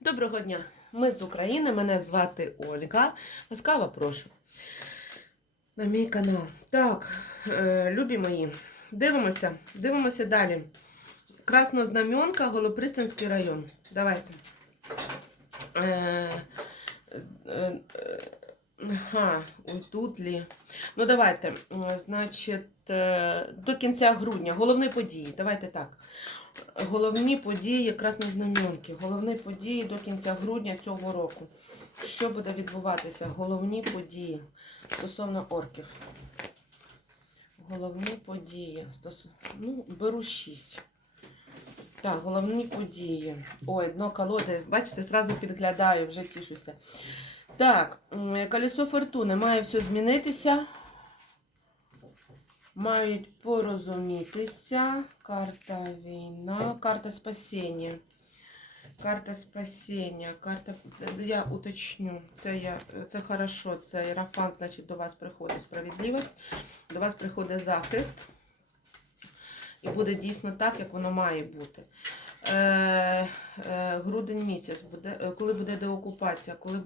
Доброго дня! Ми з України. Мене звати Ольга. Ласкаво прошу на мій канал. Так, е, любі мої, дивимося, дивимося далі. Краснознам'янка, Голопристанський район. Давайте. Ага, тут лі. Ну, давайте. Значить, е, до кінця грудня. Головні події. Давайте так. Головні події Краснознаменки. Головні події до кінця грудня цього року. Що буде відбуватися? Головні події стосовно орків. Головні події. Стос... Ну, беру 6. Так, головні події. Ой, дно колоди. Бачите, зразу підглядаю, вже тішуся. Так, колесо фортуни має все змінитися. Мають порозумітися. Карта війна, карта спасіння. Карта спасіння, карта. Я уточню. Це я це хорошо. Це Ірафан, значить, до вас приходить справедливість, до вас приходить захист. І буде дійсно так, як воно має бути. Е, е, грудень місяць буде, е, коли буде деокупація, коли